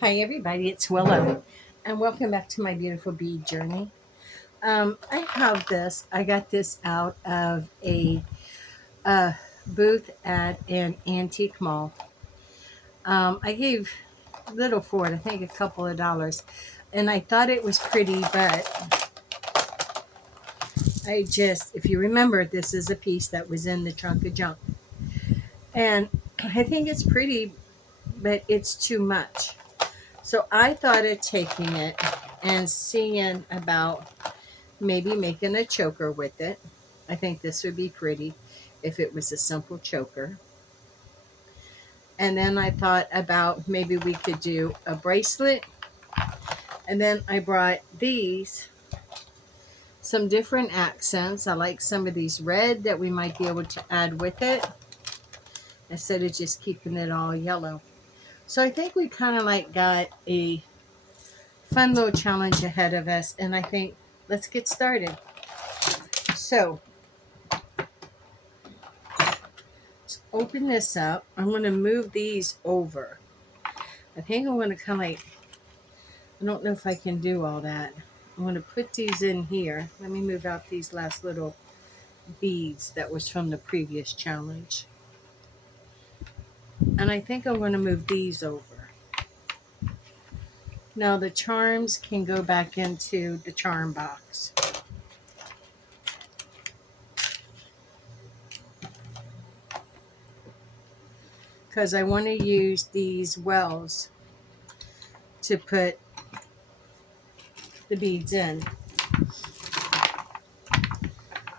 Hi everybody, it's Willow, and welcome back to my beautiful bead journey. I have this. I got this out of a uh, booth at an antique mall. I gave little for it, I think a couple of dollars, and I thought it was pretty, but if you remember, this is a piece that was in the trunk of junk, and I think it's pretty, but it's too much. So I thought of taking it and seeing about maybe making a choker with it. I think this would be pretty if it was a simple choker. And then I thought about maybe we could do a bracelet. And then I brought these, some different accents. I like some of these red that we might be able to add with it instead of just keeping it all yellow. So I think we kind of like got a fun little challenge ahead of us. And I think let's get started. So open this up. I'm going to move these over. I think I'm going to kind of like, I don't know if I can do all that. I'm going to put these in here. Let me move out these last little beads that was from the previous challenge. And I think I'm going to move these over. Now the charms can go back into the charm box. Because I want to use these wells to put the beads in.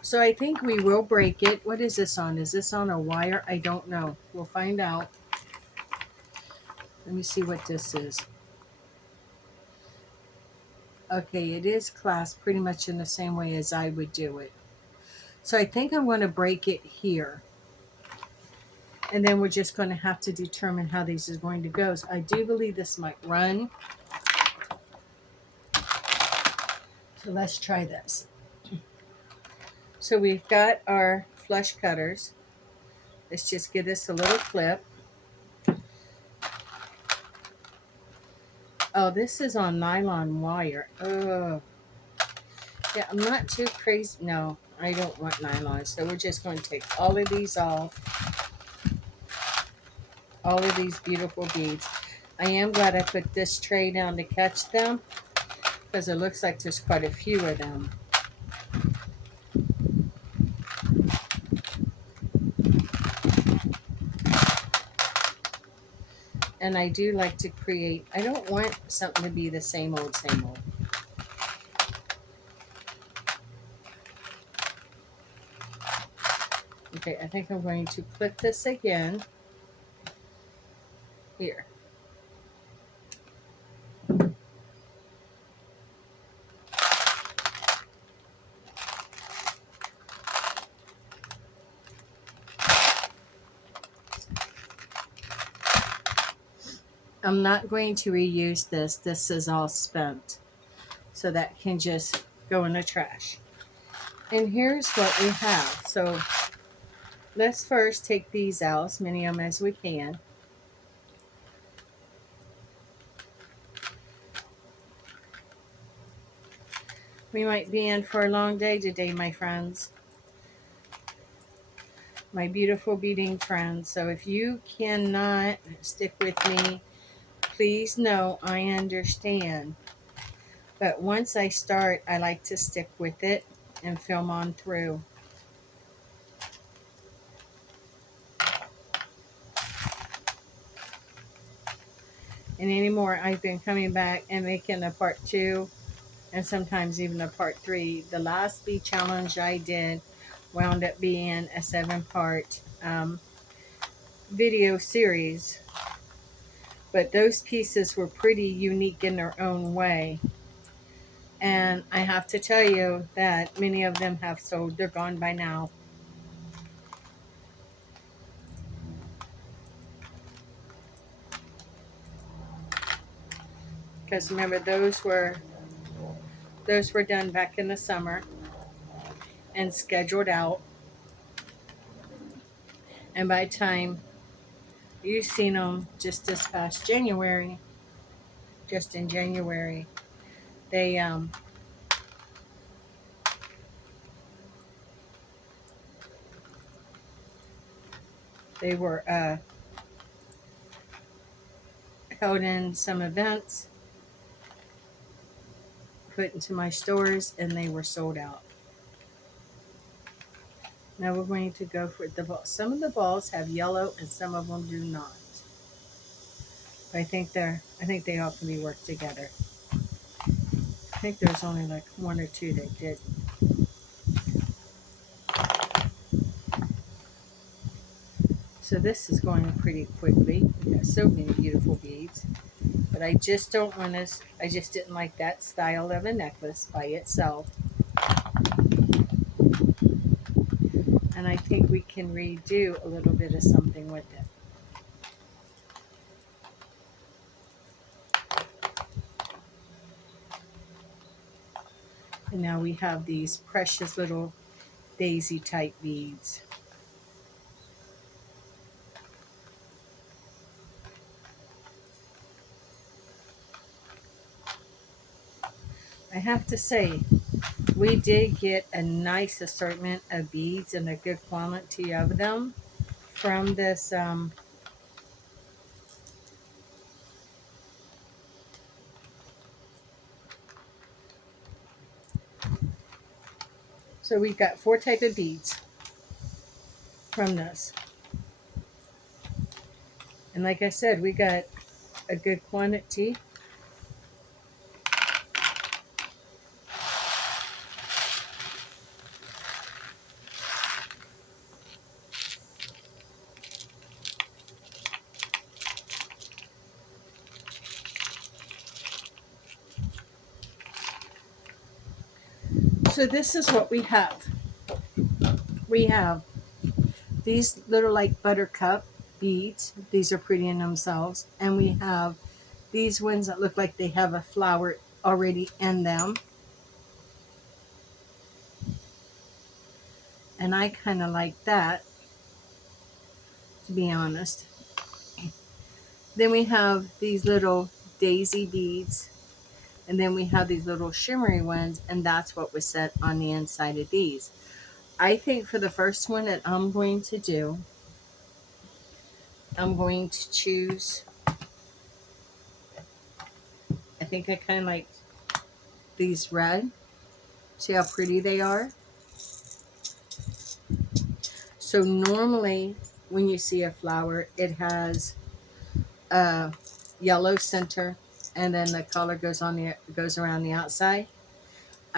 So I think we will break it. What is this on? Is this on a wire? I don't know. We'll find out. Let me see what this is. Okay, it is clasped pretty much in the same way as I would do it. So I think I'm going to break it here. And then we're just going to have to determine how these are going to go. So I do believe this might run. So let's try this. So we've got our flush cutters. Let's just give this a little clip. Oh, this is on nylon wire. Oh, yeah, I'm not too crazy. No, I don't want nylon. So we're just going to take all of these off. All of these beautiful beads. I am glad I put this tray down to catch them because it looks like there's quite a few of them. And I do like to create, I don't want something to be the same old, same old. Okay, I think I'm going to clip this again. Here. I'm not going to reuse this. This is all spent. So that can just go in the trash. And here's what we have. So let's first take these out, as many of them as we can. We might be in for a long day today, my friends. My beautiful beading friends. So if you cannot stick with me, please know I understand. But once I start, I like to stick with it and film on through. And anymore, I've been coming back and making a part 2 and sometimes even a part 3. The last bead challenge I did wound up being a 7-part video series. But those pieces were pretty unique in their own way. And I have to tell you that many of them have sold. They're gone by now. Because remember, those were done back in the summer and scheduled out. And by the time you've seen them just this past January, just in January. They they were held in some events, put into my stores, and they were sold out. Now we're going to go for the ball. Some of the balls have yellow and some of them do not. But I think they all can be worked together. I think there's only like one or two that did. So this is going pretty quickly. We have so many beautiful beads. But I just don't want to, I just didn't like that style of a necklace by itself. And I think we can redo a little bit of something with it. And now we have these precious little daisy type beads. I have to say, we did get a nice assortment of beads and a good quantity of them from this so we've got 4 type of beads from this. And like I said, we got a good quantity. So this is what we have. We have these little like buttercup beads. These are pretty in themselves. And we have these ones that look like they have a flower already in them. And I kind of like that, to be honest. Then we have these little daisy beads. And then we have these little shimmery ones. And that's what was set on the inside of these. I think for the first one that I'm going to do, I'm going to choose, I think I kind of like these red. See how pretty they are? So normally when you see a flower, it has a yellow center and then the color goes around the outside.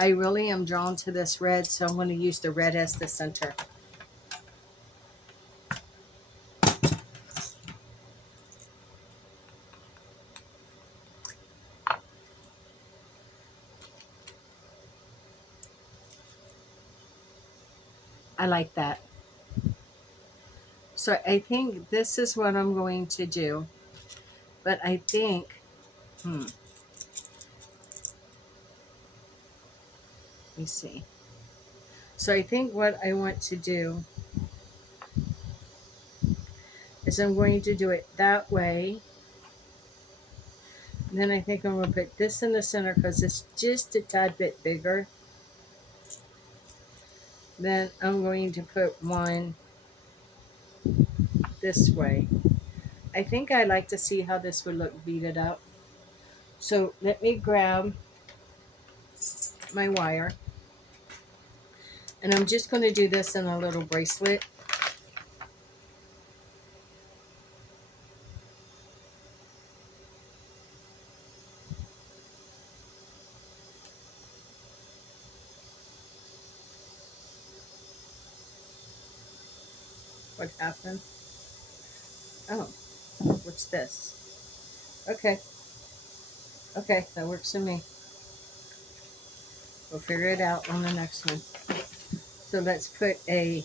I really am drawn to this red, so I'm going to use the red as the center. I like that. So I think this is what I'm going to do. But I think, let me see. So I think what I want to do is I'm going to do it that way. And then I think I'm going to put this in the center because it's just a tad bit bigger. Then I'm going to put one this way. I think I'd like to see how this would look beaded up. So let me grab my wire. And I'm just going to do this in a little bracelet. What happened? Oh, what's this? Okay. Okay, that works for me. We'll figure it out on the next one. So let's put a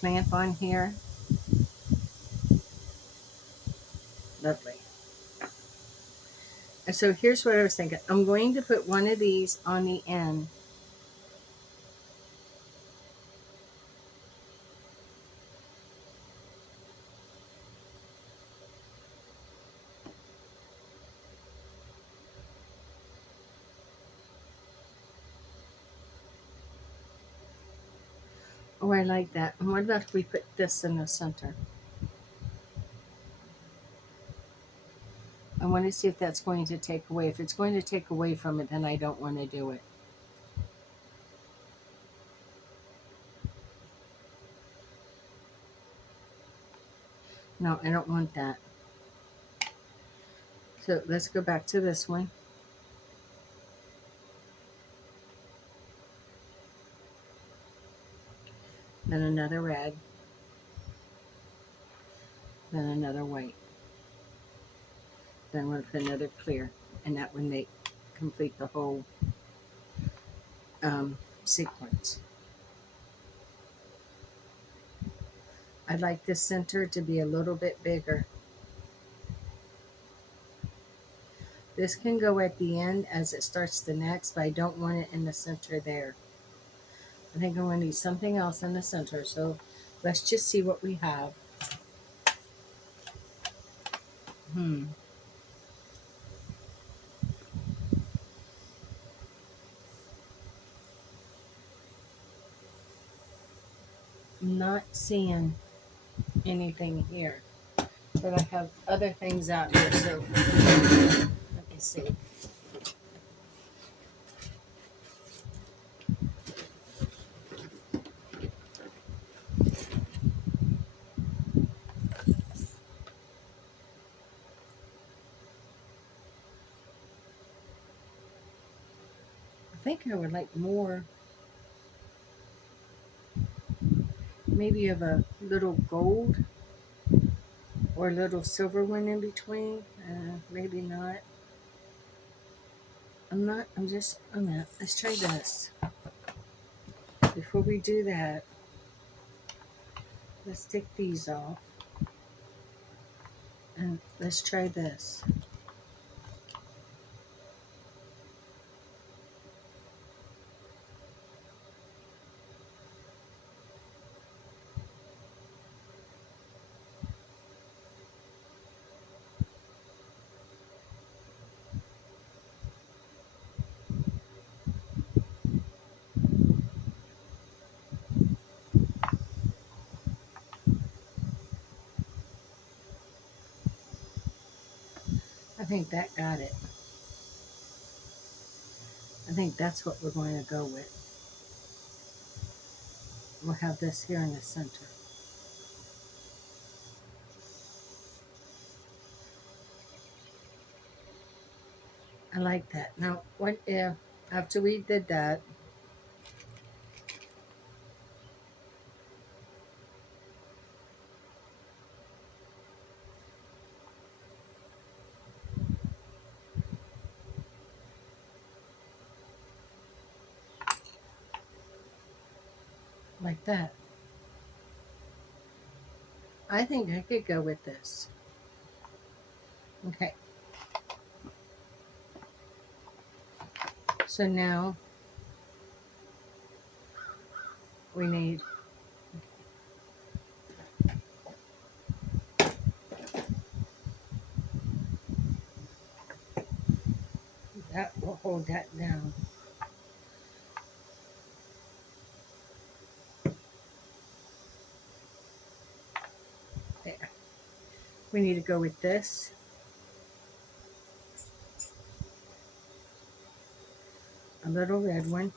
clamp on here. Lovely. And so here's what I was thinking. I'm going to put one of these on the end. Oh, I like that. And what about if we put this in the center? I want to see if that's going to take away. If it's going to take away from it, then I don't want to do it. No, I don't want that. So let's go back to this one. Then another red. Then another white. Then we'll put another clear. And that would make complete the whole sequence. I'd like this center to be a little bit bigger. This can go at the end as it starts the next, but I don't want it in the center there. I think I'm going to need something else in the center, so let's just see what we have. I'm not seeing anything here, but I have other things out here, so let me see. I think I would like more, maybe of a little gold or a little silver one in between. Maybe not. Let's try this. Before we do that, let's take these off. And let's try this. I think that got it. I think that's what we're going to go with. We'll have this here in the center. I like that. Now, what if, after we did that, like that, I think I could go with this. Okay. So now we need that. Will hold that down. There. We need to go with this. A little red one.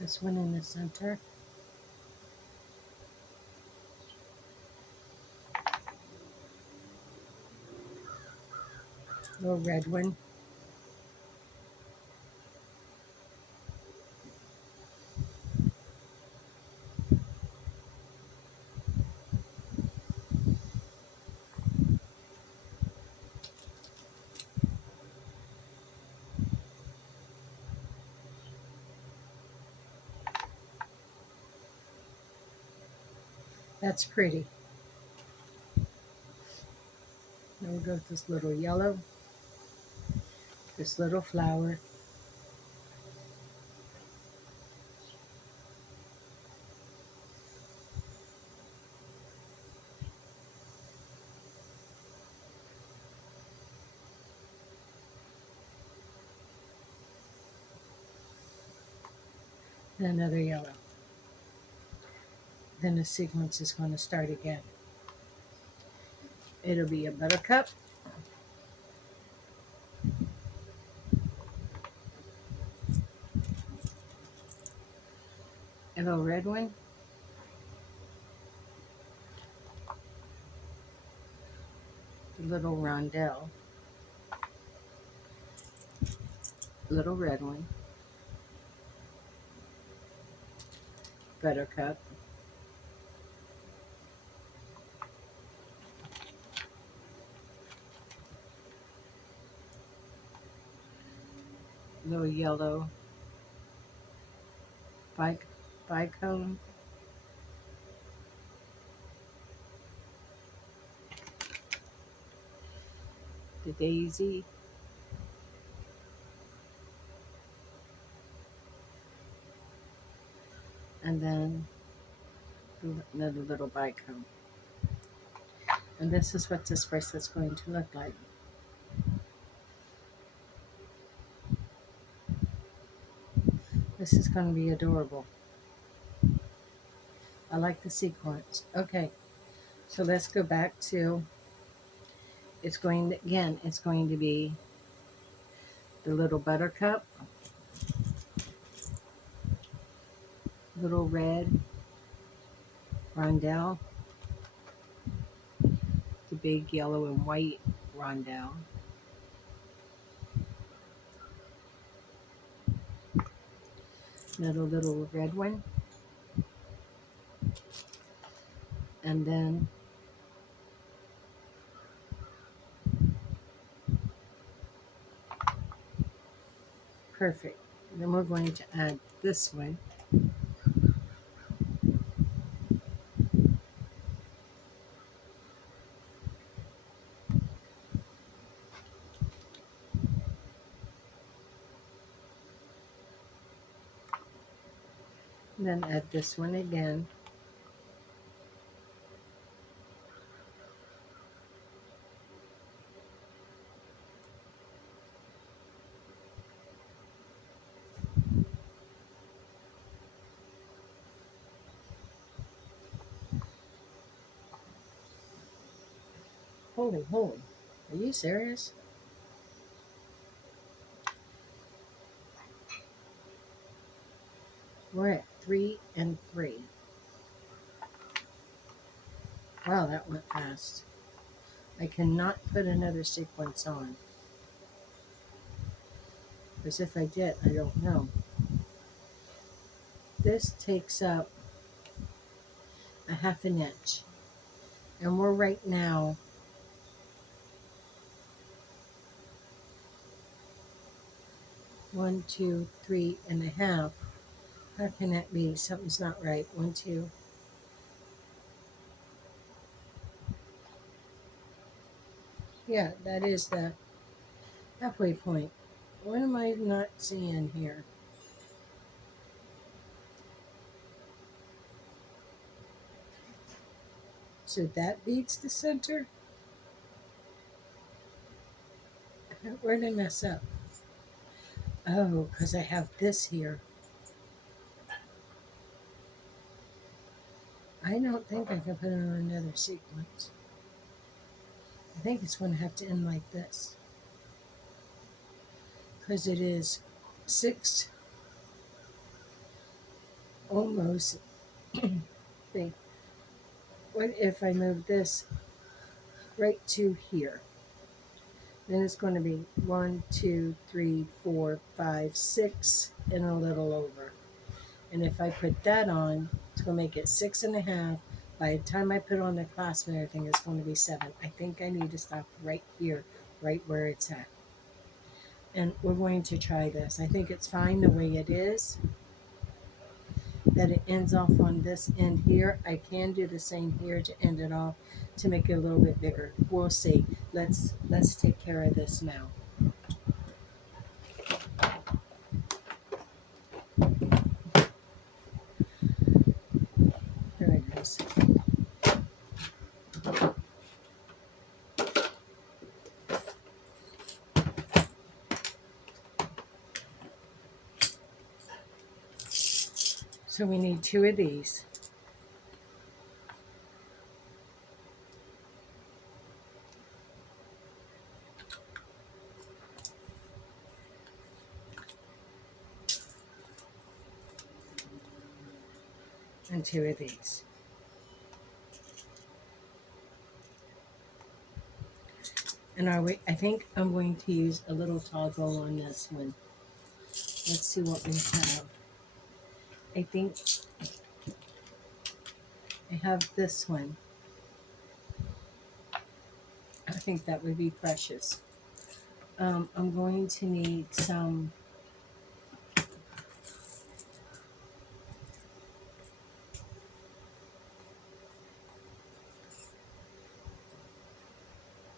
This one in the center. Little red one. That's pretty. Then we'll go with this little yellow. This little flower. and another yellow. Then the sequence is going to start again. It'll be a buttercup, a little red one, a little rondelle, little red one, buttercup, little yellow, bicone, the daisy, and then another little bicone. And this is what this bracelet's going to look like. This is going to be adorable. I like the sequence. Okay, so let's go back to, it's going to be the little buttercup, little red rondelle, the big yellow and white rondelle, another little red one, and then perfect. Then we're going to add this one. And then add this one again. Holy, are you serious? We're at 3 and 3. Wow, that went fast. I cannot put another sequence on. Because if I did, I don't know. This takes up a ½ inch. And we're right now one, 2, 3.5. How can that be? Something's not right. 1, 2. Yeah, that is the halfway point. What am I not seeing here? So that beats the center? Where did I mess up? Oh, because I have this here. I don't think I can put it on another sequence. I think it's going to have to end like this. Because it is 6, almost. Think, what if I move this right to here? Then it's going to be 1, 2, 3, 4, 5, 6, and a little over. And if I put that on, it's going to make it 6.5. By the time I put on the clasp and everything, it's going to be 7. I think I need to stop right here, right where it's at. And we're going to try this. I think it's fine the way it is, that it ends off on this end here. I can do the same here to end it off to make it a little bit bigger. We'll see. Let's take care of this now. Here it is. So we need 2 of these. And 2 of these. And I think I'm going to use a little toggle on this one. Let's see what we have. I think I have this one. I think that would be precious. I'm going to need some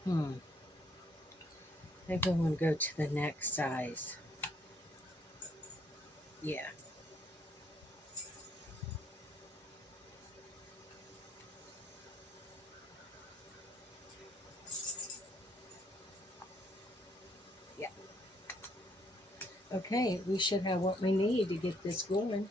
I think I'm going to go to the next size. Yeah. Yeah. Okay, we should have what we need to get this going.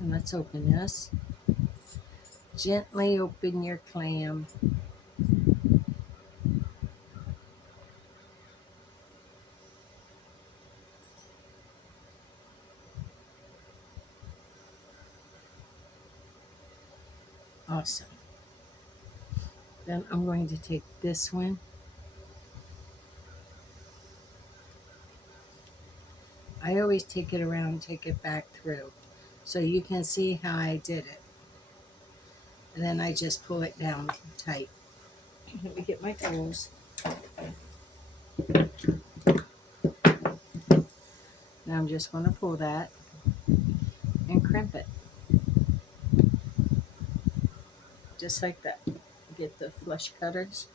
And let's open this. Gently open your clam. Awesome. Then I'm going to take this one. I always take it around and take it back through. So you can see how I did it. And then I just pull it down tight. Let me get my tools. Now I'm just going to pull that and crimp it. Just like that. Get the flush cutters.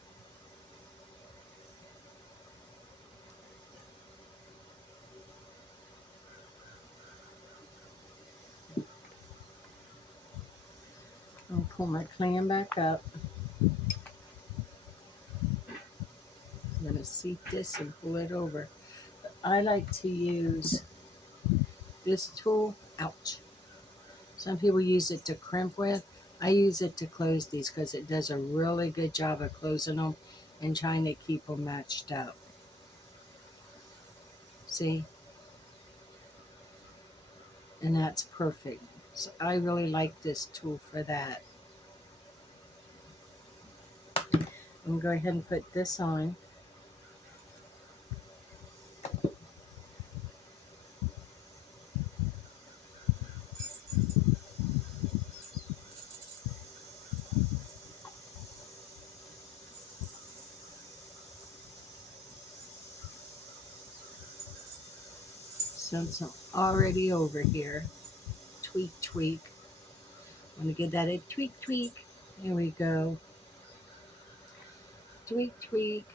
I'll pull my clam back up. I'm going to seat this and pull it over. But I like to use this tool. Ouch. Some people use it to crimp with. I use it to close these because it does a really good job of closing them and trying to keep them matched up. See? And that's perfect. So I really like this tool for that. I'm going to go ahead and put this on. Since I'm already over here, tweak, tweak. I'm going to give that a tweak, tweak. Here we go. Tweak, tweak.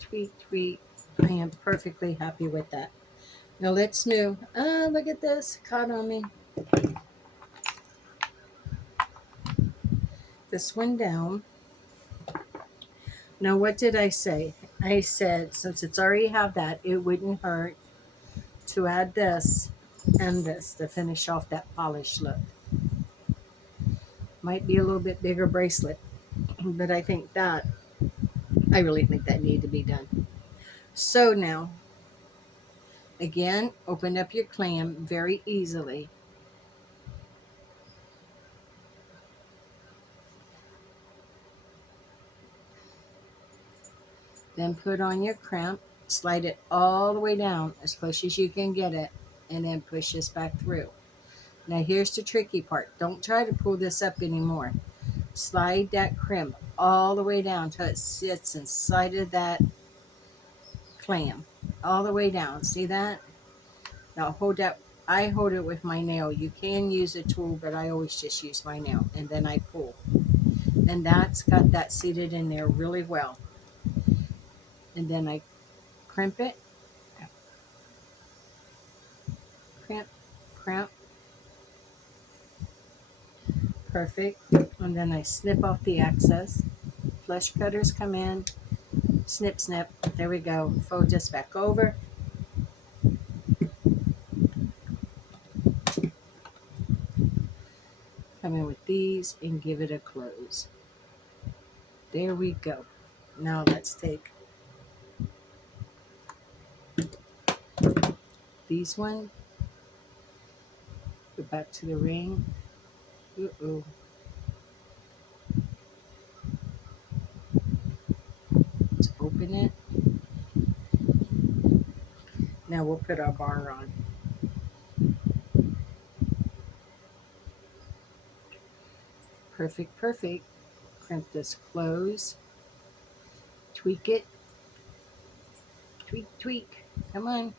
Tweak, tweak. I am perfectly happy with that. Now let's move. Look at this. Caught on me. This one down. Now what did I say? I said since it's already have that, it wouldn't hurt to add this and this to finish off that polished look. Might be a little bit bigger bracelet, but I really think that needed to be done. So now, again, open up your clam very easily. Then put on your crimp, slide it all the way down as close as you can get it, and then push this back through. Now here's the tricky part. Don't try to pull this up anymore. Slide that crimp all the way down until it sits inside of that clam. All the way down. See that? Now hold that. I hold it with my nail. You can use a tool, but I always just use my nail. And then I pull. And that's got that seated in there really well. And then I crimp it. Crimp, crimp. Perfect. And then I snip off the excess. Flush cutters come in. Snip, snip. There we go. Fold this back over. Come in with these and give it a close. There we go. Now let's take these one. Go back to the ring. Uh-oh. Let's open it. Now we'll put our bar on. Perfect, perfect. Crimp this close. Tweak it. Tweak, tweak. Come on.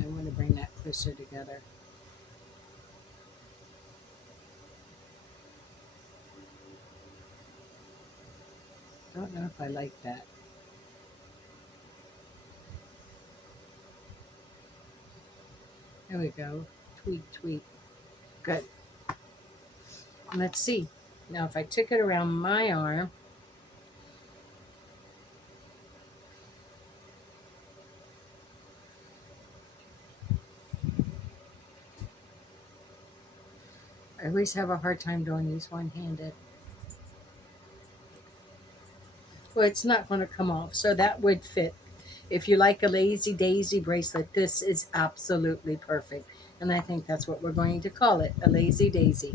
I want to bring that closer together. Don't know if I like that. There we go. Tweak, tweak. Good. Let's see. Now if I took it around my arm, I always have a hard time doing these one-handed. Well, it's not going to come off, so that would fit. If you like a lazy daisy bracelet, this is absolutely perfect. And I think that's what we're going to call it, a lazy daisy.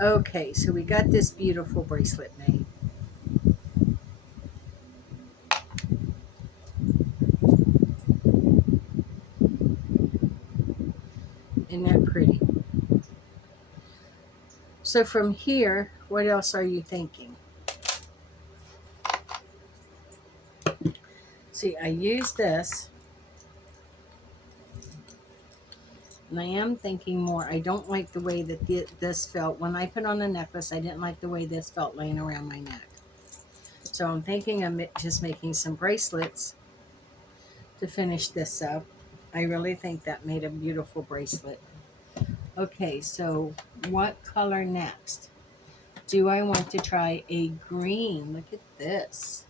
Okay, so we got this beautiful bracelet made. Isn't that pretty? So from here, what else are you thinking? See, I use this. And I am thinking more. I don't like the way that this felt. When I put on the necklace, I didn't like the way this felt laying around my neck. So I'm thinking of just making some bracelets to finish this up. I really think that made a beautiful bracelet. Okay, so what color next? Do I want to try a green? Look at this.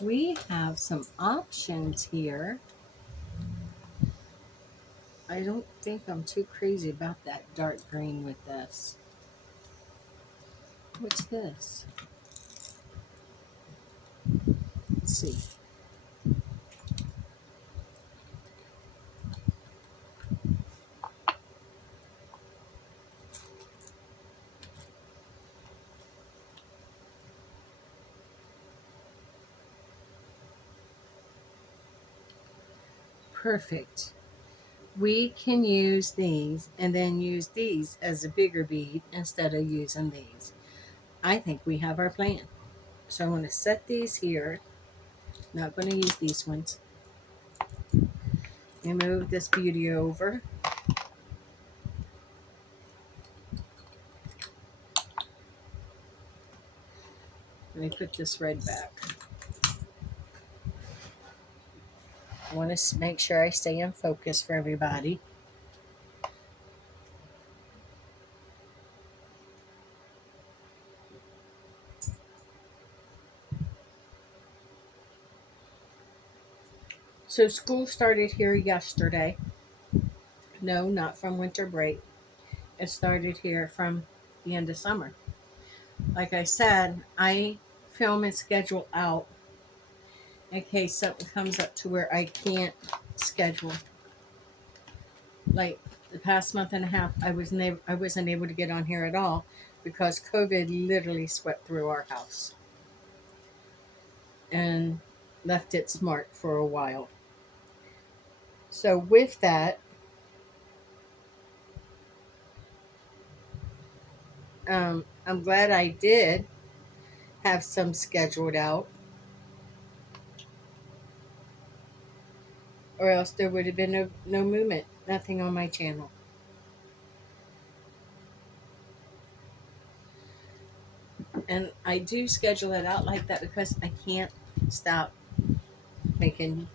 We have some options here. I don't think I'm too crazy about that dark green with this. What's this? Let's see. Perfect. We can use these and then use these as a bigger bead instead of using these. I think we have our plan. So I'm going to set these here. Not going to use these ones. And move this beauty over. Let me put this red back. I want to make sure I stay in focus for everybody. So school started here yesterday. No, not from winter break. It started here from the end of summer. Like I said, I film and schedule out in case something comes up to where I can't schedule. Like the past month and a half, I wasn't able to get on here at all because COVID literally swept through our house and left its mark for a while. So with that, I'm glad I did have some scheduled out. or else there would have been no movement, nothing on my channel. And I do schedule it out like that because I can't stop making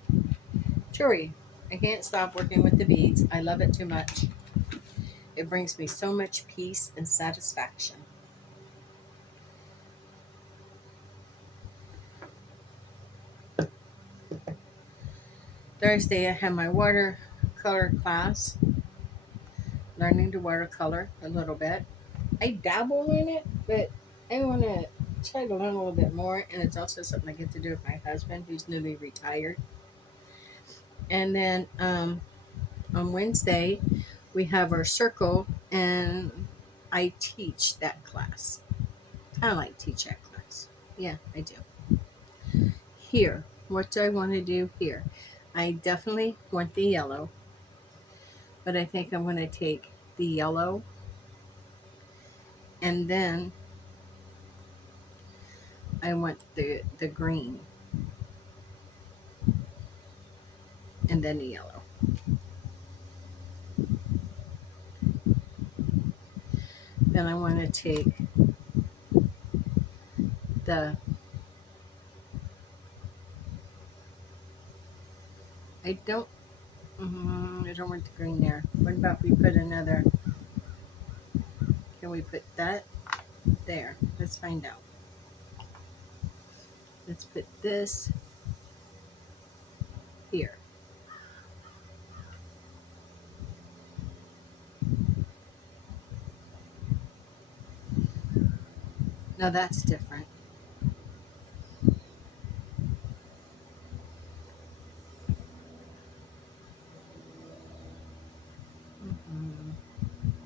jewelry. I can't stop working with the beads. I love it too much. It brings me so much peace and satisfaction. Thursday, I have my watercolor class, learning to watercolor a little bit. I dabble in it, but I want to try to learn a little bit more. And it's also something I get to do with my husband, who's newly retired. And then on Wednesday, we have our circle, and I teach that class. I like to teach that class. Yeah, I do. Here, what do I want to do here? I definitely want the yellow, but I think I'm going to take the yellow, and then I want the green, and then the yellow. Then I want to take the, I don't, I don't want the green there. What about we put another, can we put that there? Let's find out. Let's put this here. Now that's different.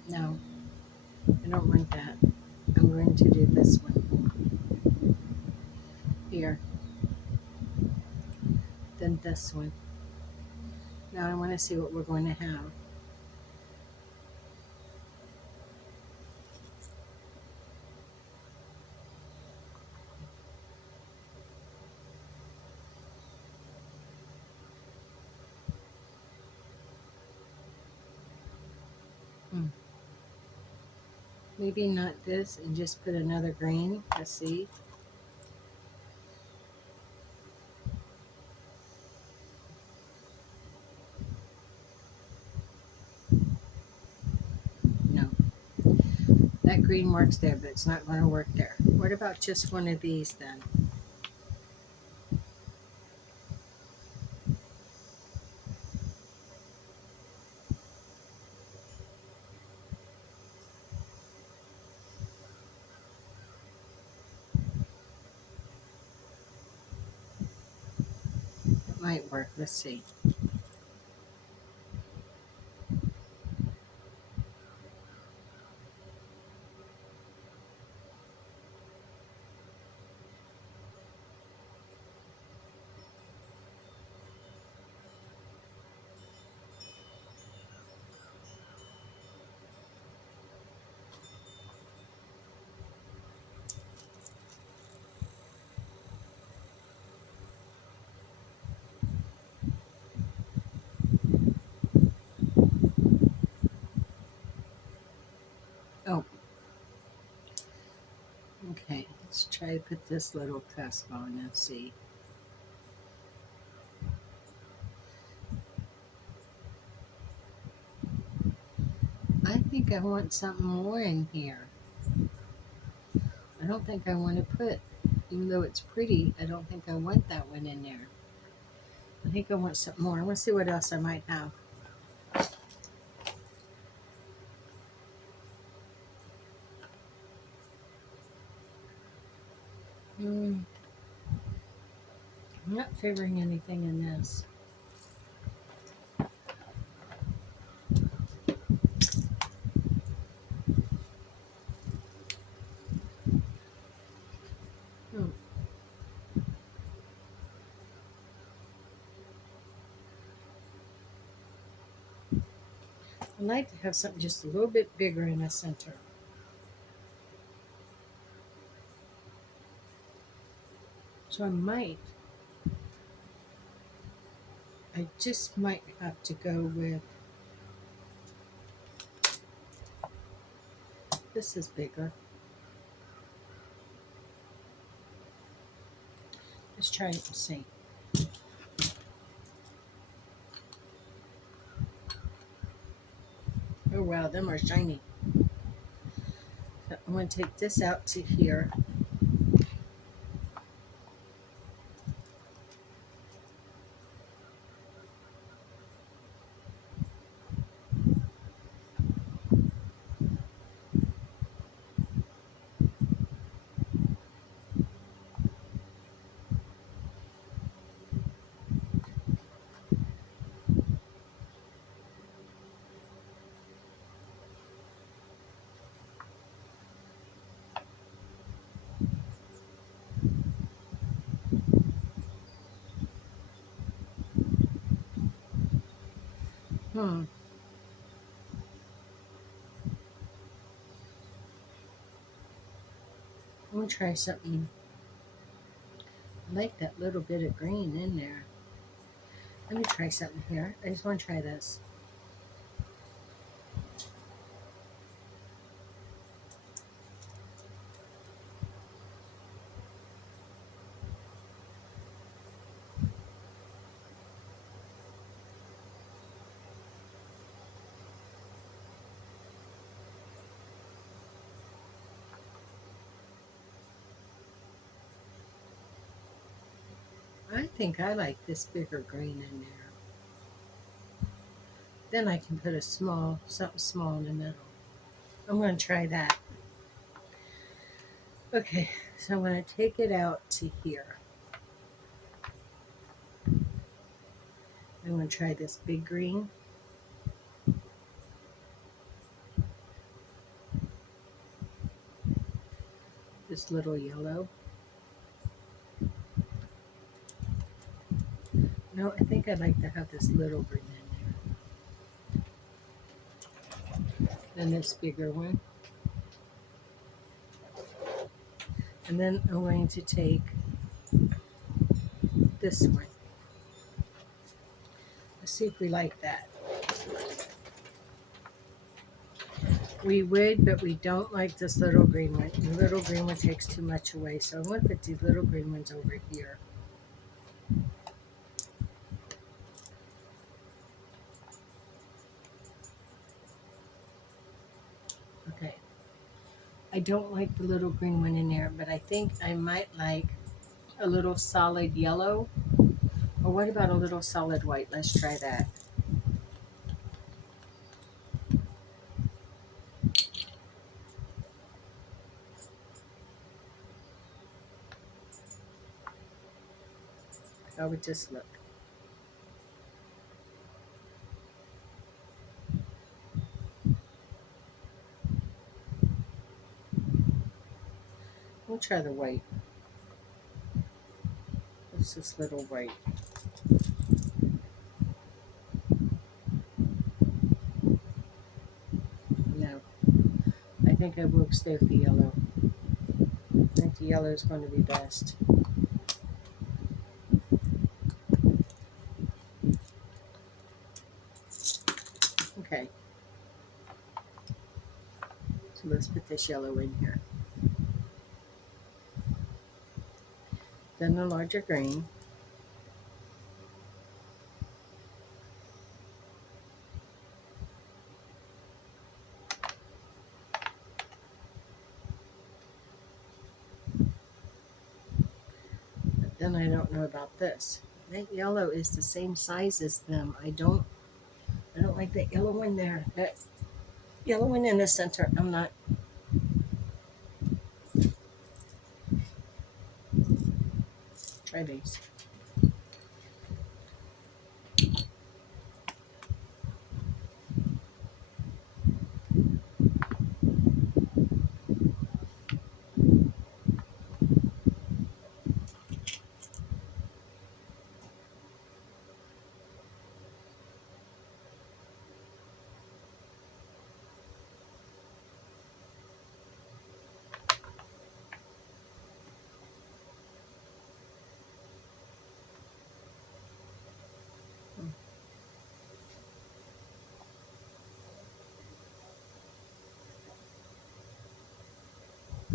No, I don't want that. I'm going to do this one here, then this one. Now I want to see what we're going to have. Maybe not this and just put another green. Let's see. No, that green works there, but it's not going to work there. What about just one of these then? It might work. Let's see. Oh, okay. Let's try to put this little cusp on and see. I think I want something more in here. I don't think I want to put, even though it's pretty, I don't think I want that one in there. I think I want something more. I want to see what else I might have. I'm not favoring anything in this. Hmm. I'd like to have something just a little bit bigger in the center. So I might I just might have to go with, this is bigger. Let's try it and see. Oh wow, them are shiny. So I'm going to take this out to here. I'm going to try something. I like that little bit of green in there. Let me try something here. I just want to try this. I think I like this bigger green in there. Then I can put a small, something small in the middle. I'm going to try that. Okay, so I'm going to take it out to here. I'm going to try this big green. This little yellow. No, I think I'd like to have this little green in there. Then this bigger one. And then I'm going to take this one. Let's see if we like that. We would, but we don't like this little green one. The little green one takes too much away. So I'm going to put these little green ones over here. Okay. I don't like the little green one in there, but I think I might like a little solid yellow. Or what about a little solid white? Let's try that. How would this look? We'll try the white. What's this little white? No. I think I will stay with the yellow. I think the yellow is going to be best. Okay. So let's put this yellow in here. Then the larger green. But then I don't know about this. That yellow is the same size as them. I don't like that yellow one there. That yellow one in the center. I'm not. Try these.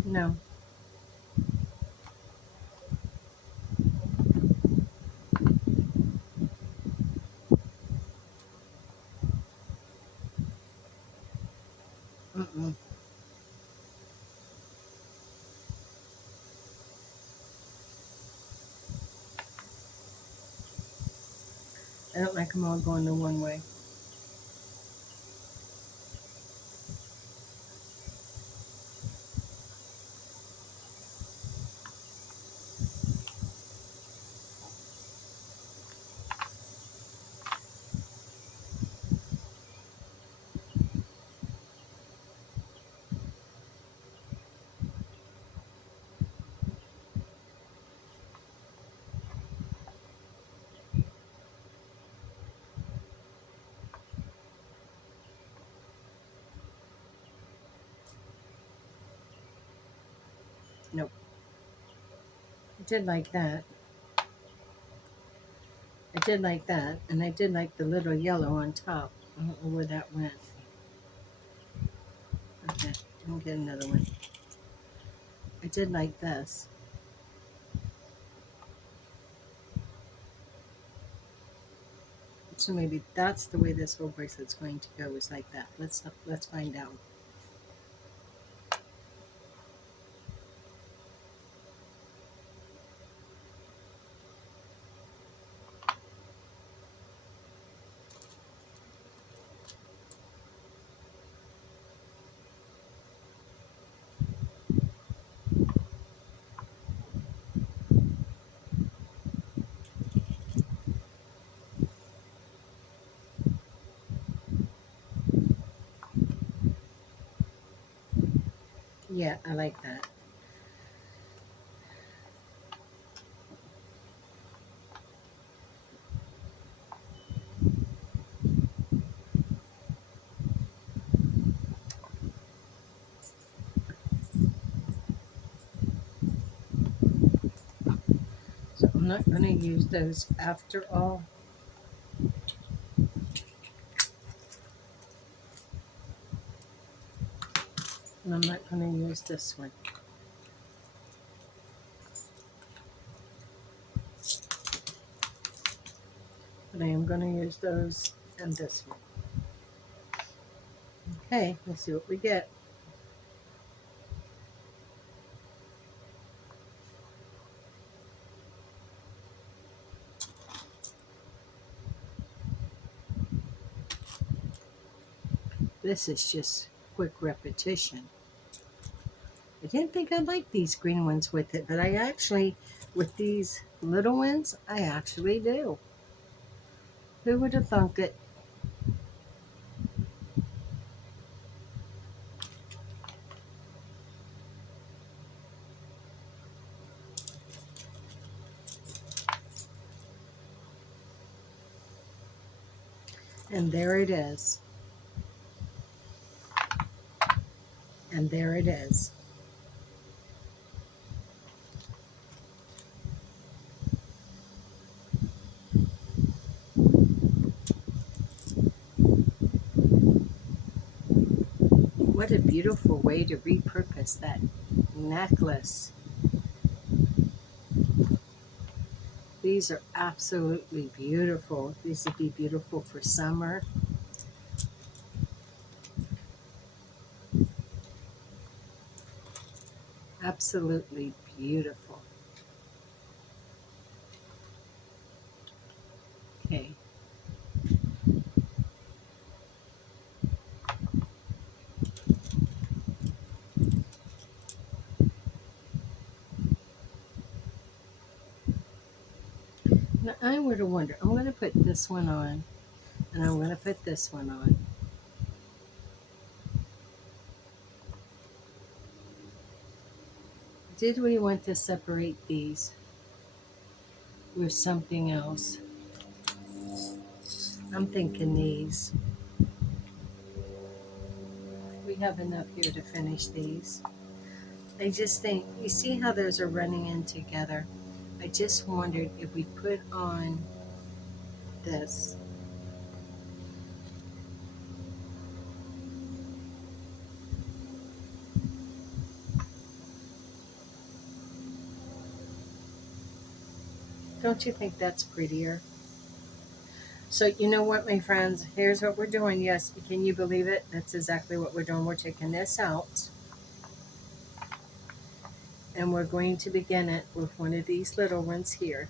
No. Mm-mm. I don't like them all going the one way. Nope. I did like that. I did like that. And I did like the little yellow on top. I don't know where that went. Okay, I'll get another one. I did like this. So maybe that's the way this whole bracelet's going to go, is like that. Let's find out. Yeah, I like that. So I'm not going to use those after all. And I'm not going to use this one. But I am going to use those and this one. Okay, let's see what we get. This is just quick repetition. I didn't think I'd like these green ones with it, but I actually, with these little ones, I actually do. Who would have thunk it? And there it is. And there it is. What a beautiful way to repurpose that necklace. These are absolutely beautiful. These would be beautiful for summer. Absolutely beautiful. Okay. Now I were to wonder, I'm going to put this one on, and I'm going to put this one on. Did we want to separate these with something else? I'm thinking these. We have enough here to finish these. I just think, you see how those are running in together? I just wondered if we put on this. Don't you think that's prettier? So you know what, my friends? Here's what we're doing. Yes, can you believe it? That's exactly what we're doing. We're taking this out, and we're going to begin it with one of these little ones here.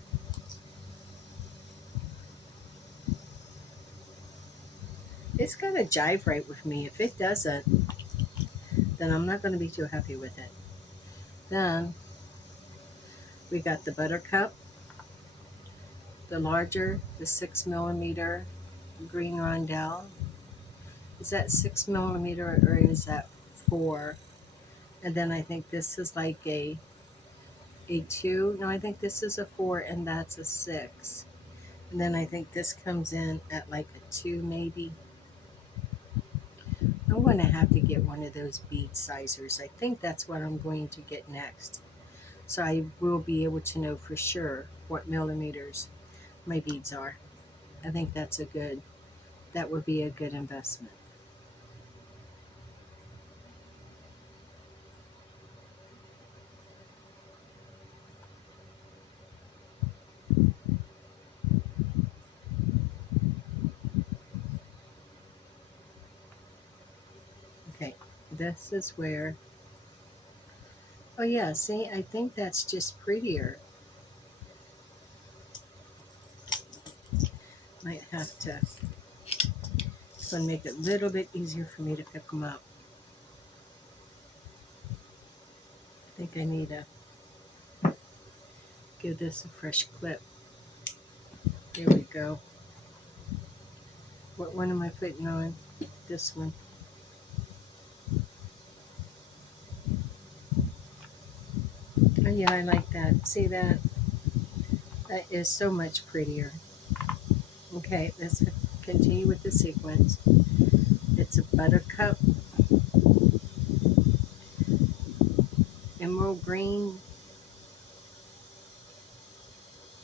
It's got to jive right with me. If it doesn't, then I'm not going to be too happy with it. Then we got the buttercup, the larger, the 6 millimeter green rondelle. Is that 6 millimeter or is that 4? And then I think this is like a 2. No, I think this is a 4 and that's a 6. And then I think this comes in at like a 2 maybe. I'm going to have to get one of those bead sizers. I think that's what I'm going to get next. So I will be able to know for sure what millimeters my beads are. I think that would be a good investment. Okay, this is where, oh yeah, see, I think that's just prettier. Might have to, it's going to make it a little bit easier for me to pick them up. I think I need to give this a fresh clip. There we go. What one am I putting on? This one. Oh yeah, I like that. See that? That is so much prettier. Okay, let's continue with the sequence. It's a buttercup, emerald green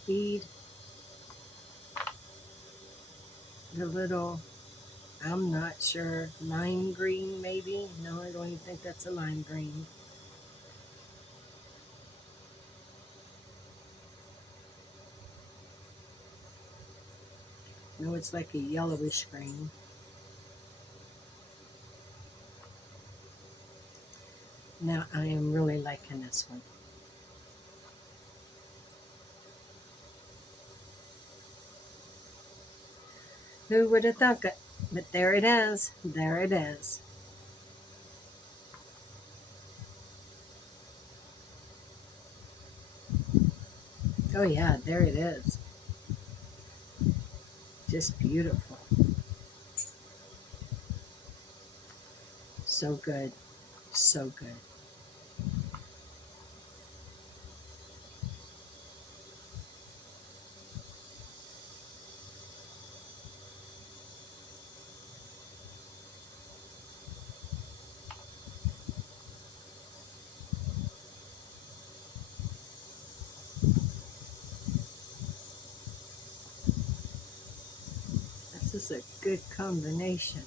bead, the little, I'm not sure, lime green maybe? No, I don't even think that's a lime green. No, it's like a yellowish green. Now I am really liking this one. Who would have thunk it? But there it is. There it is. Oh yeah, there it is. Just beautiful. So good. So good. This is a good combination.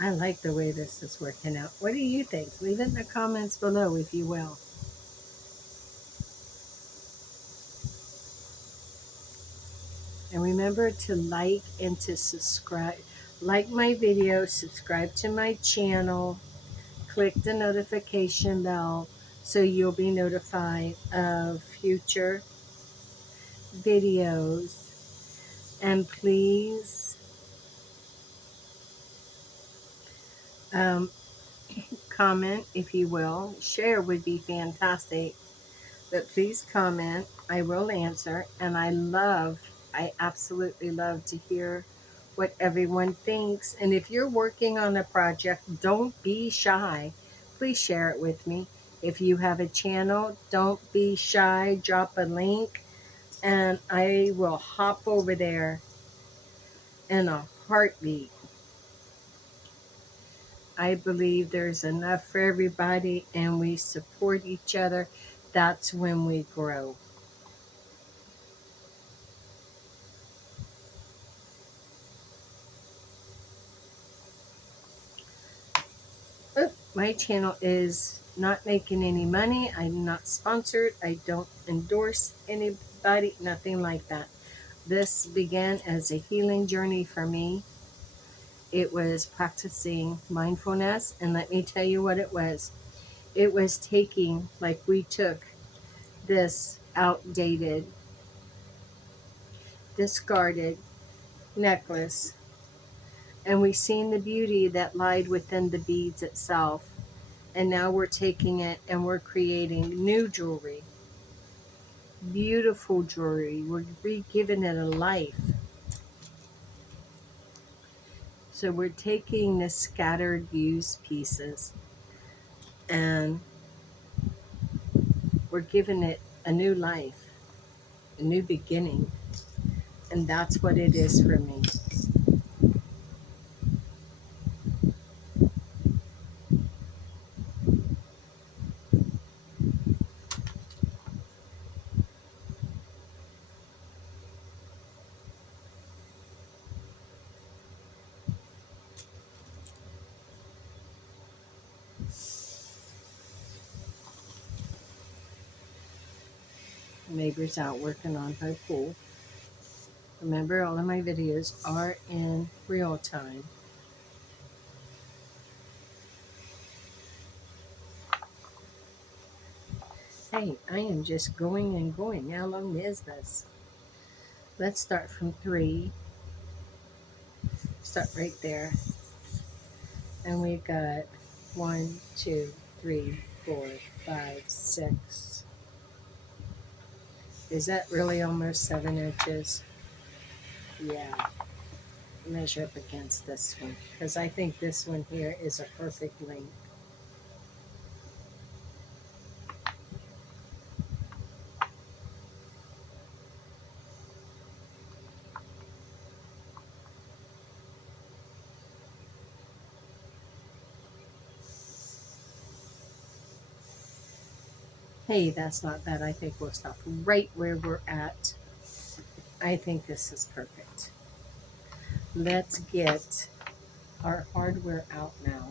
I like the way this is working out. What do you think? Leave it in the comments below if you will. And remember to like and to subscribe. Like my video, subscribe to my channel, click the notification bell so you'll be notified of future videos. And please um, comment if you will. Share would be fantastic. But please comment. I will answer. And I absolutely love to hear what everyone thinks. And if you're working on a project, don't be shy. Please share it with me. If you have a channel, don't be shy. Drop a link and I will hop over there in a heartbeat. I believe there's enough for everybody and we support each other. That's when we grow. My channel is not making any money. I'm not sponsored. I don't endorse any body, nothing like that. This began as a healing journey for me. It was practicing mindfulness, and let me tell you what it was. It was taking, like we took this outdated, discarded necklace, and we seen the beauty that lied within the beads itself. And now we're taking it and we're creating new jewelry, beautiful jewelry. We're giving it a life. So we're taking the scattered used pieces and we're giving it a new life, a new beginning. And that's what it is for me. Neighbor's out working on her pool. Remember, all of my videos are in real time. Hey, I am just going and going. How long is this? Let's start from 3. Start right there. And we've got 1, 2, 3, 4, 5, 6. Is that really almost 7 inches? Yeah. Measure up against this one because I think this one here is a perfect length. Hey, that's not bad. I think we'll stop right where we're at. I think this is perfect. Let's get our hardware out now.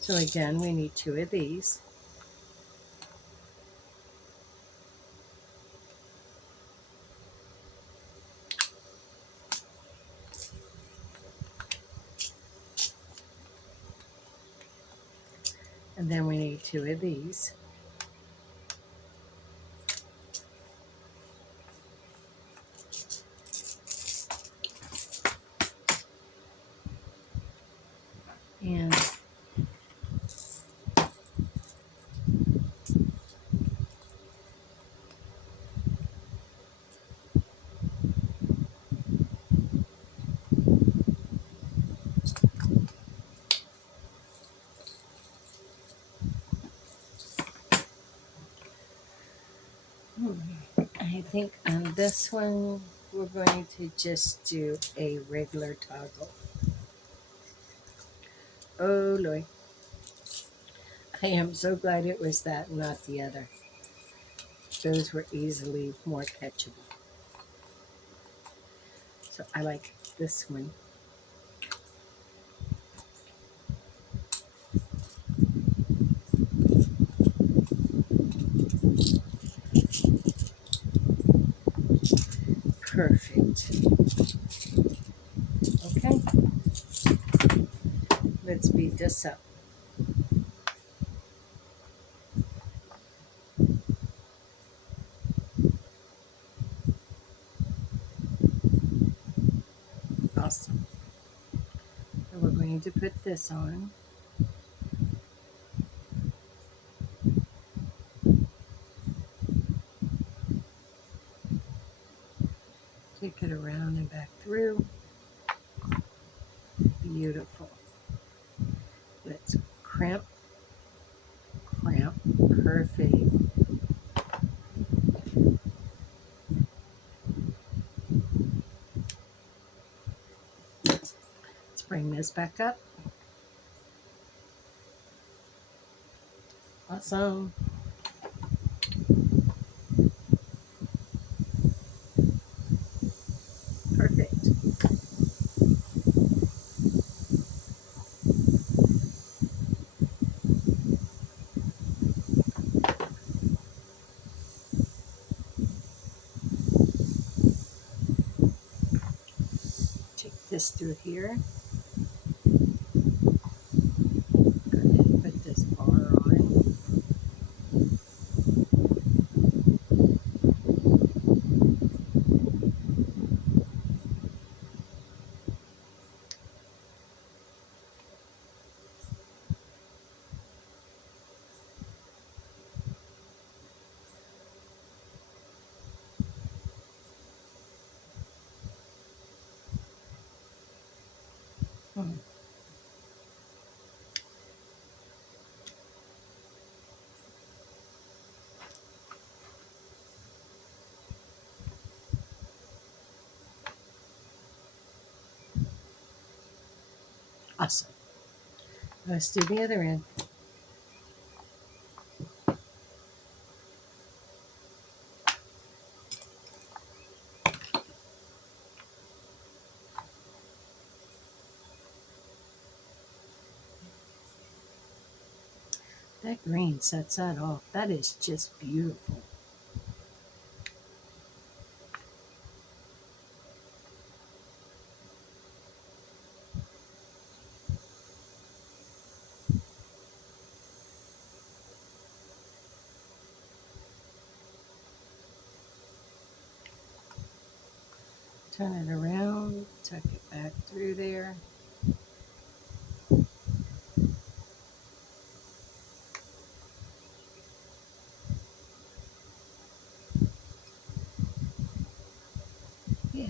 So again, we need 2 of these. And then we need 2 of these. And I think on this one, we're going to just do a regular toggle. Oh, Lord. I am so glad it was that, not the other. Those were easily more catchable. So I like this one. Perfect. Okay. Let's beat this up. Awesome. And we're going to put this on. Take it around and back through. Beautiful. Let's cramp, cramp. Perfect. Let's bring this back up. Awesome. Perfect. this through here. Go ahead and put this bar on. Hmm. Awesome. Let's do the other end. That green sets that off. That is just beautiful. Turn it around, tuck it back through there. Yeah,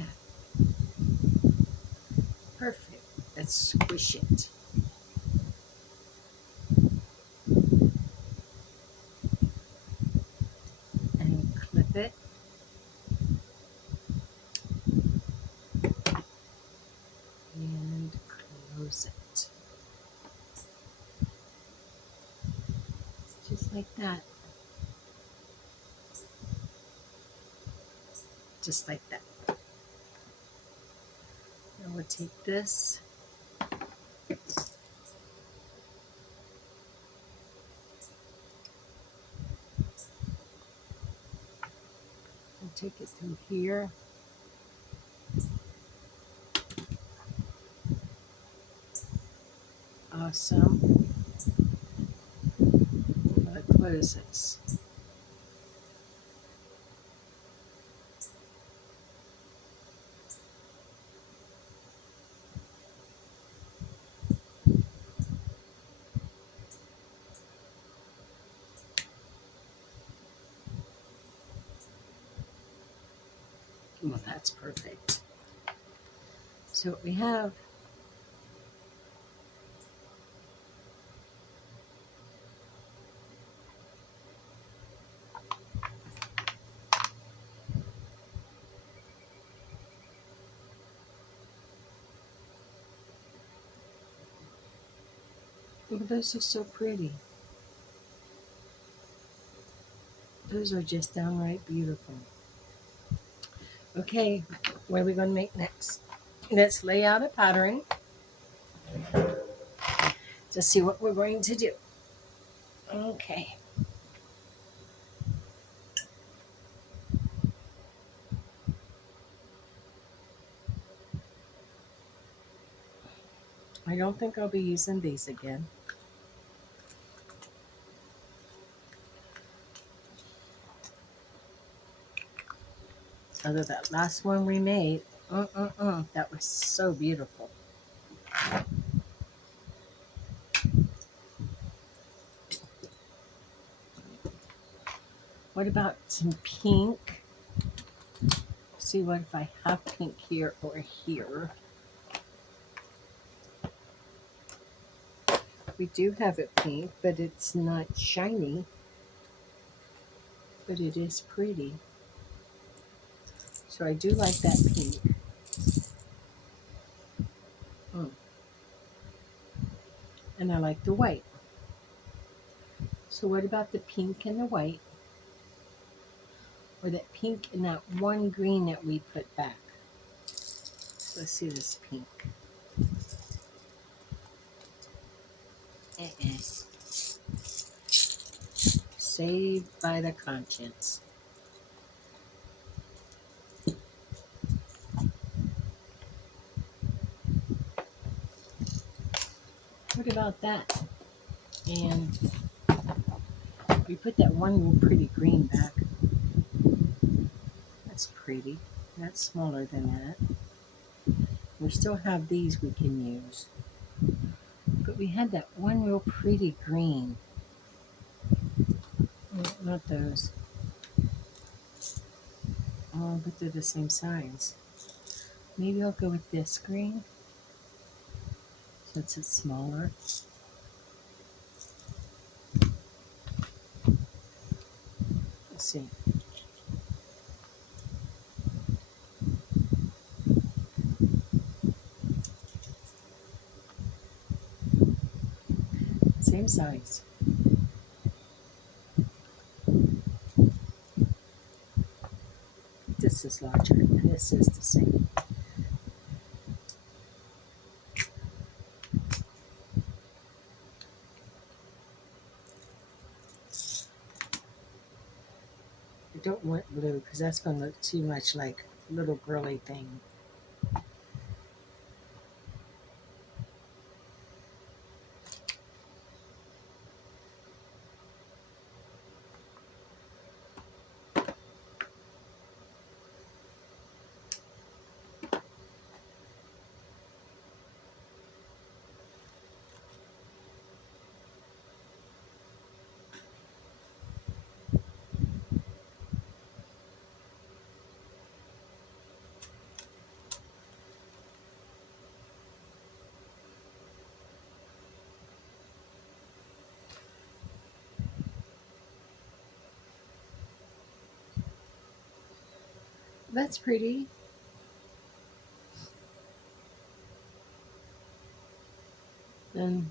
perfect. Let's squish it. And clip it. And close it. Just like that. Just like that. Now we'll take this. And take it through here. Awesome. That closes. Well, that's perfect. So what we have, oh, those are so pretty. Those are just downright beautiful. Okay, what are we going to make next? Let's lay out a pattern to see what we're going to do. Okay. I don't think I'll be using these again. Although that last one we made, that was so beautiful. What about some pink? See what if I have pink here or here. We do have it pink, but it's not shiny. But it is pretty. So I do like that pink. And I like the white. So what about the pink and the white? Or that pink and that one green that we put back? Let's see this pink. Saved by the conscience. about that. And we put that one real pretty green back. That's pretty. That's smaller than that. We still have these we can use. But we had that one real pretty green. Oh, not those. Oh, but they're the same size. Maybe I'll go with this green since it's smaller. Let's see. Same size. This is larger. This is the same. I don't want blue because that's going to look too much like a little girly thing. That's pretty. Then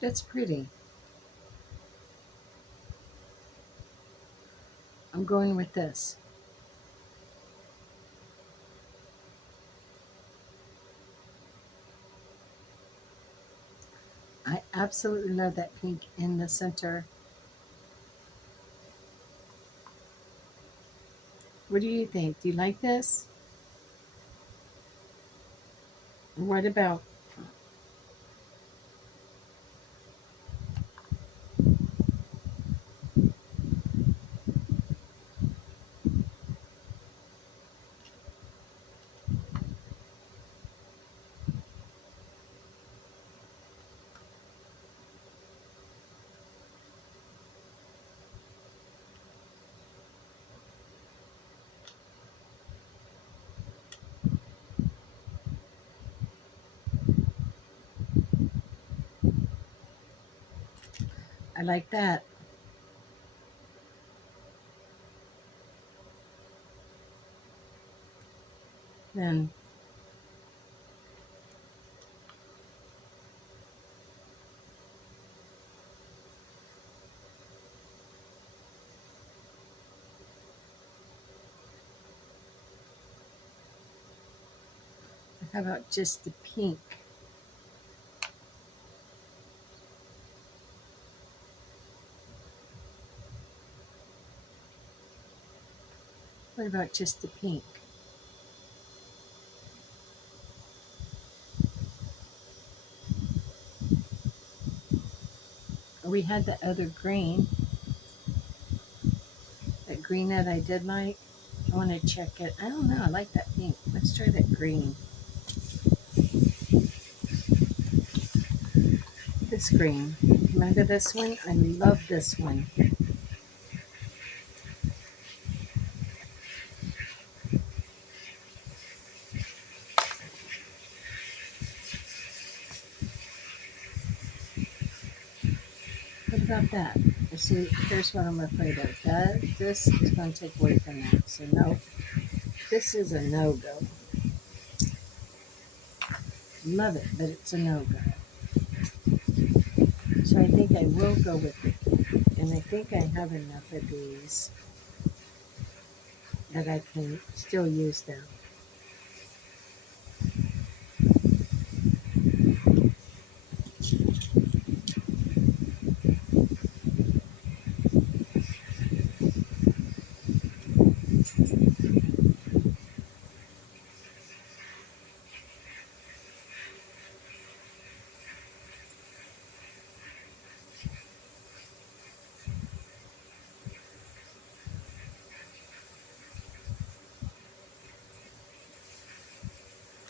that's pretty. I'm going with this. I absolutely love that pink in the center. What do you think? Do you like this? What about I like that. Then how about just the pink? What about just the pink? We had the other green. That green that I did like. I want to check it. I don't know. I like that pink. Let's try that green. This green. Remember this one? I love this one. What about that? See, here's what I'm afraid of. This is going to take away from that. So no, this is a no-go. Love it, but it's a no-go. So I think I will go with the pink. And I think I have enough of these that I can still use them.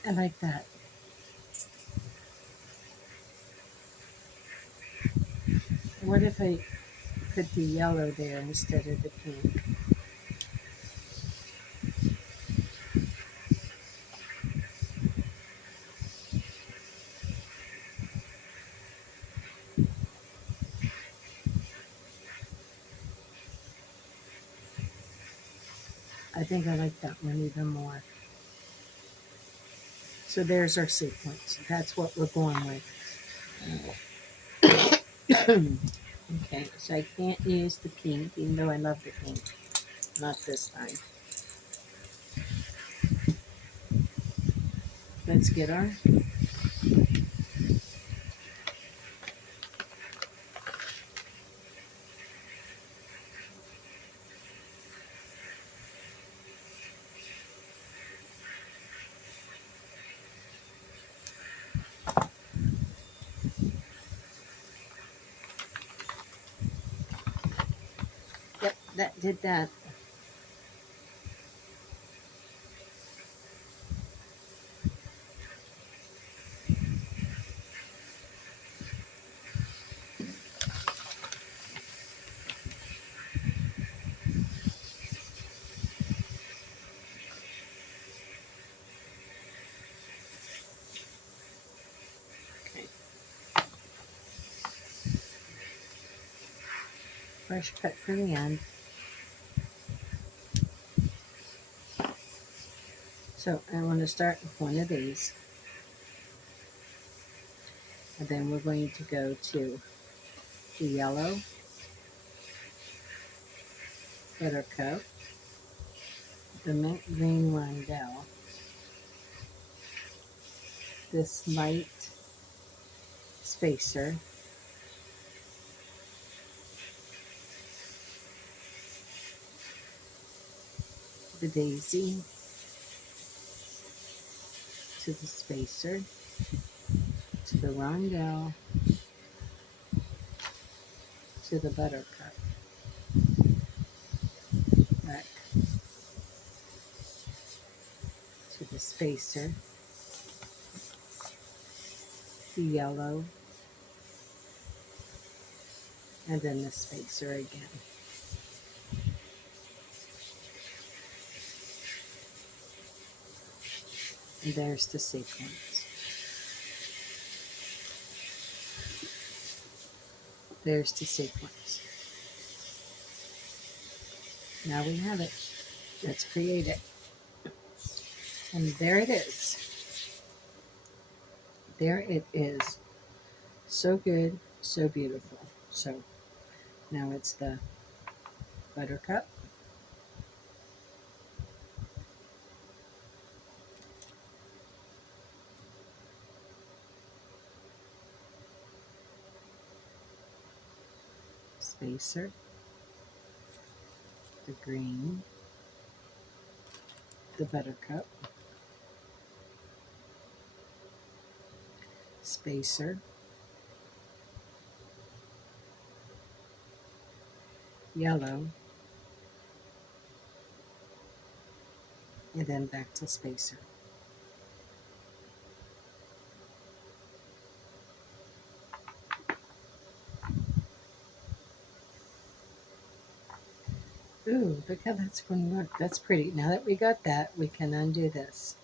I like that. What if I put the yellow there instead of the pink? I think I like that one even more. So there's our sequence. That's what we're going with. Okay, so I can't use the pink, even though I love the pink. Not this time. Let's get our Yep, that did that. Okay. Fresh cut for the end. So I want to start with one of these. And then we're going to go to the yellow, buttercup, the mint green rondelle, this light spacer, the daisy, to the spacer, to the rondelle, to the buttercup, back to the spacer, the yellow, and then the spacer again. And there's the sequence. There's the sequence. Now we have it. Let's create it. And there it is. There it is. So good, so beautiful. So now it's the buttercup, spacer, the green, the buttercup, spacer, yellow, and then back to spacer. Ooh, look how that's going to look. That's pretty. Now that we got that, we can undo this.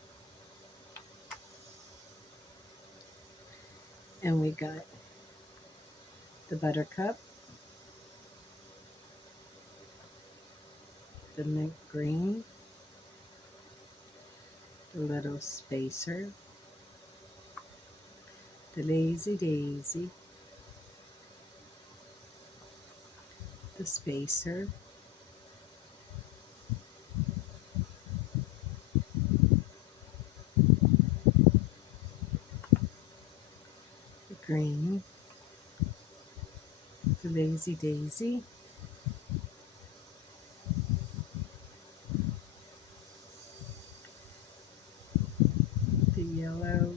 And we got the buttercup, the mint green, the little spacer, the Lazy Daisy, the spacer, the green, the Lazy Daisy, the yellow,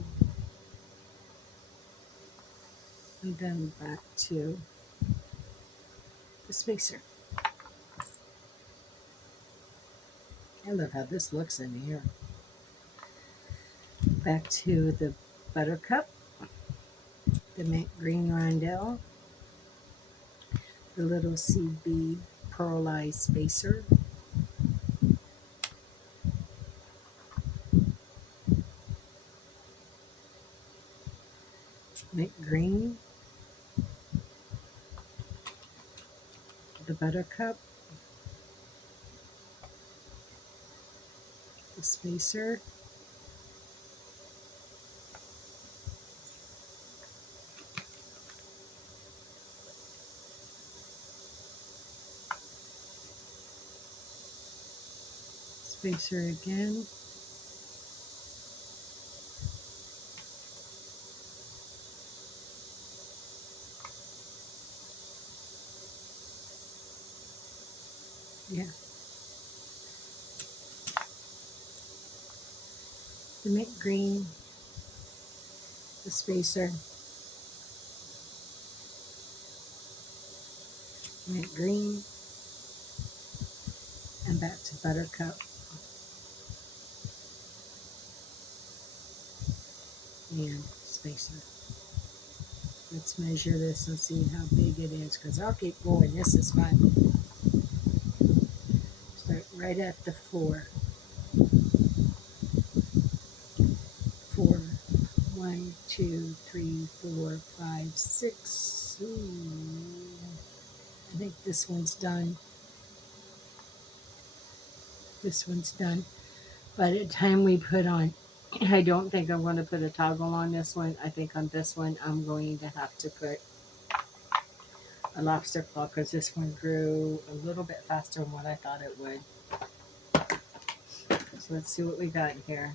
and then back to the spacer. I love how this looks in here. Back to the buttercup, the mint green rondelle, the little seed bead pearlized spacer, mint green, the buttercup, the spacer, spacer again, yeah, the mint green, the spacer, mint green, and back to buttercup and spacer. Let's measure this and see how big it is, because I'll keep going. This is fun. Start right at the 4. 4. 1, 2, 3, 4, 5, 6. Ooh. I think this one's done. This one's done. By the time we put on, I don't think I'm going to put a toggle on this one. I think on this one I'm going to have to put a lobster claw, because this one grew a little bit faster than what I thought it would. So let's see what we got here.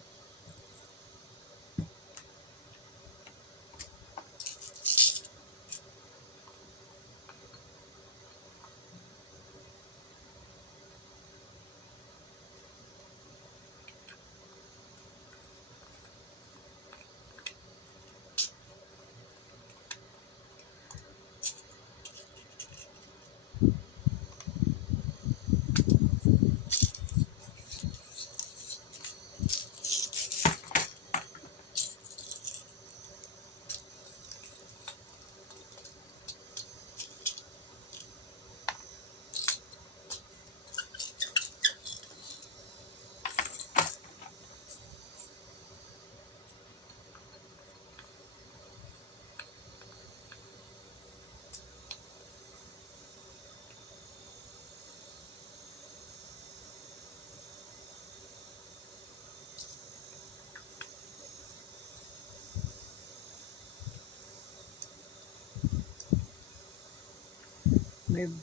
Move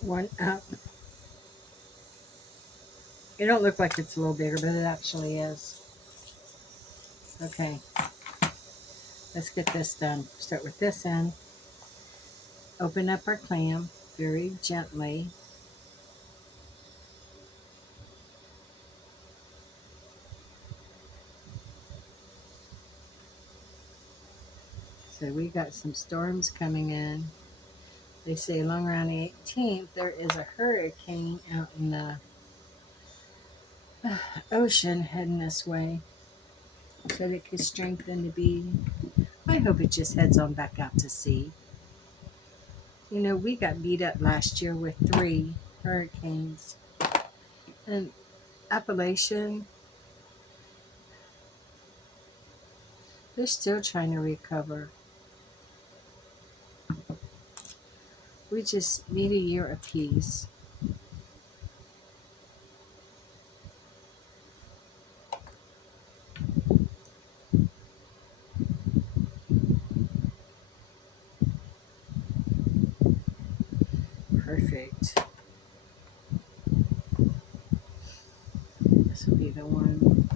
one up. It don't look like it's a little bigger, but it actually is. Okay, let's get this done. Start with this end. Open up our clam very gently. So we got some storms coming in. They say along around the 18th there is a hurricane out in the ocean heading this way. So it could strengthen the bead. I hope it just heads on back out to sea. You know, we got beat up last year with 3 hurricanes. And Appalachian, they're still trying to recover. We just need a year apiece. perfect. This will be the one.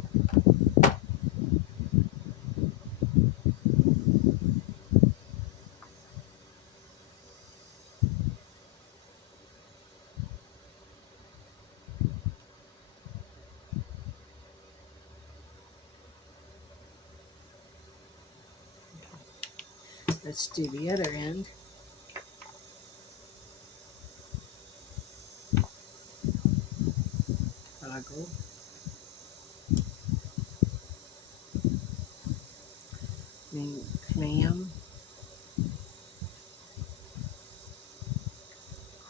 Let's do the other end. Toggle. Then clam.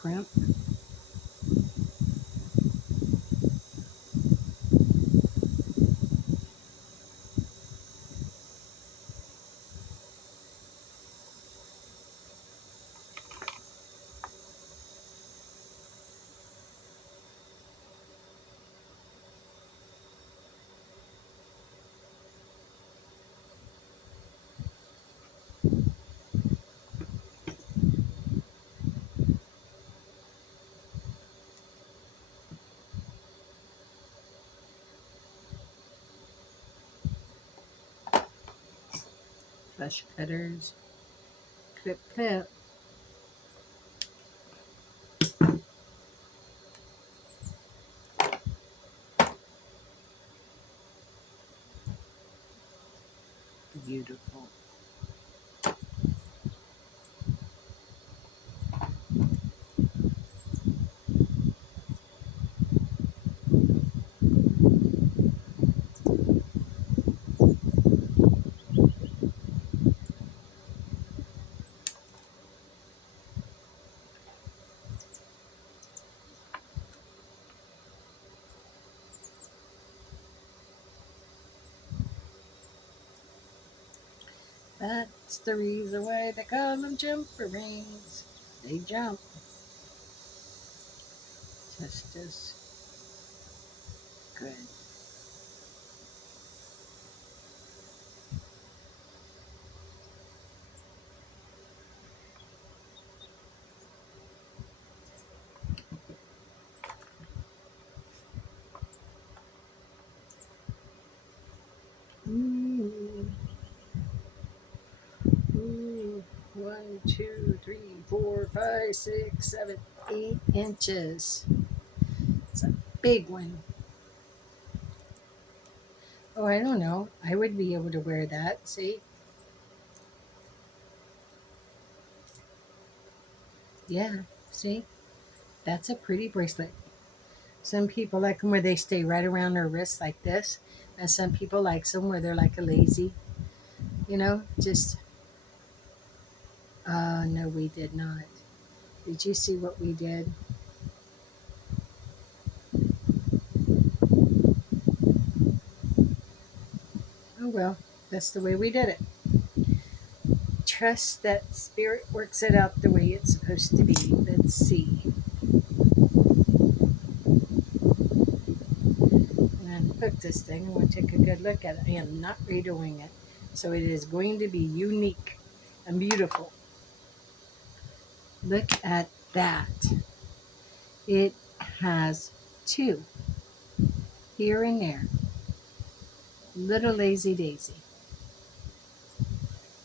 Crimp. Flush cutters. Clip, clip. Beautiful. That's the reason why they call them jumper rings. They jump. Test this. Good. Ooh. Ooh. 1, 2, 3, 4, 5, 6, 7, 8 inches. It's a big one. Oh, I don't know. I would be able to wear that. See? Yeah. See? That's a pretty bracelet. Some people like them where they stay right around their wrist like this. And some people like them where they're like a LAZY. You know, just, no, we did not. Did you see what we did? Oh, well, that's the way we did it. Trust that spirit works it out the way it's supposed to be. Let's see. And hook this thing. I want to take a good look at it. I am not redoing it. So it is going to be unique and beautiful. Look at that. It has two here and there. Little lazy daisy.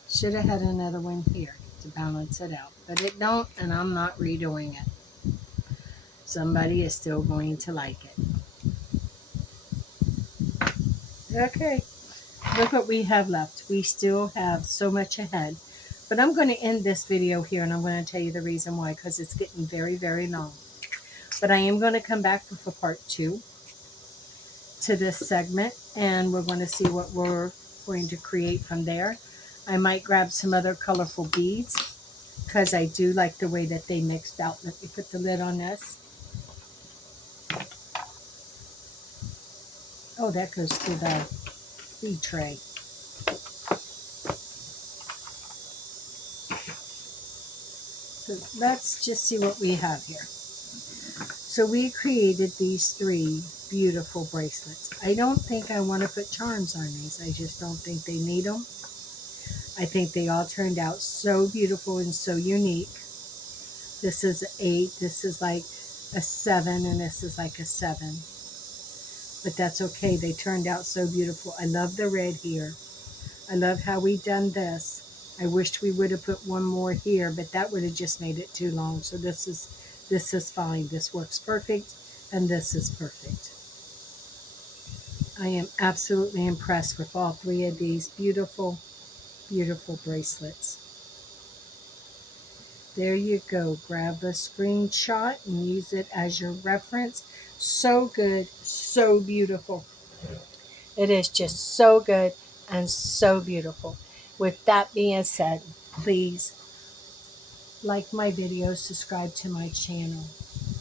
Should have had another one here to balance it out. But it don't, and I'm not redoing it. Somebody is still going to like it. Okay, look what we have left. We still have so much ahead. But I'm going to end this video here, and I'm going to tell you the reason why, because it's getting very, very long. But I am going to come back with a part 2 to this segment, and we're going to see what we're going to create from there. I might grab some other colorful beads, because I do like the way that they mixed out. Let me put the lid on this. Oh, that goes to the bead tray. So let's just see what we have here. So we created these 3 beautiful bracelets. I don't think I want to put charms on these. I just don't think they need them. I think they all turned out so beautiful and so unique. This is an 8, this is like a 7, and this is like a 7. But that's okay. They turned out so beautiful. I love the red here. I love how we done this. I wished we would have put one more here, but that would have just made it too long. So this is fine. This works perfect, and this is perfect. I am absolutely impressed with all 3 of these beautiful, beautiful bracelets. There you go. Grab a screenshot and use it as your reference. So good, so beautiful. It is just so good and so beautiful. With that being said, please like my videos, subscribe to my channel,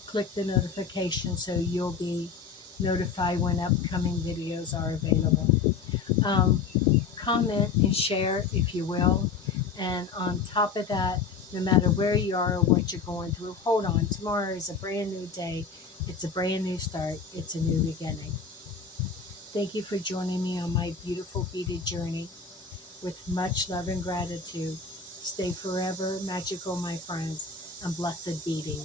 click the notification so you'll be notified when upcoming videos are available. Um, Comment and share if you will. And on top of that, no matter where you are or what you're going through, hold on. Tomorrow is a brand new day. It's a brand new start. It's a new beginning. Thank you for joining me on my beautiful beaded journey. With much love and gratitude, stay forever magical, my friends, and blessed beading.